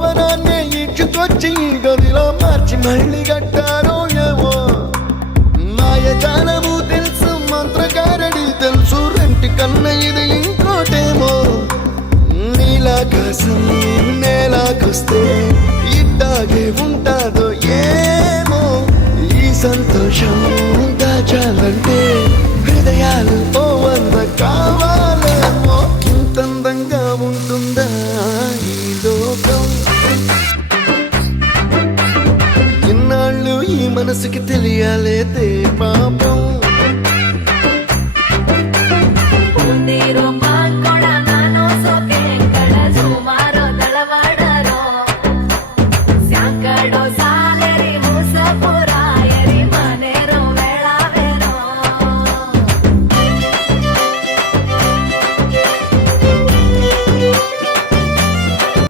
భవనాన్ని ఇచ్చుకొచ్చి గదిలో మార్చి మళ్ళీ కట్టారో ఏమో మాయజాలము తెలుసు మంత్రకారడి తెలుసు రెంటి కన్న ఇది ఇంకోటేమో నీలాకాశం నేలాకొస్తే ఇట్టాగే ఉంటాదో ఏమో ఈ సంతోషం దాచాలంటే హృదయాలు ఓ వంద కావాలేమో ఇంతందంగా ఉంటుందా ఈ లోకం ఇన్నాళ్ళు ఈ మనసుకి తెలియాలేదే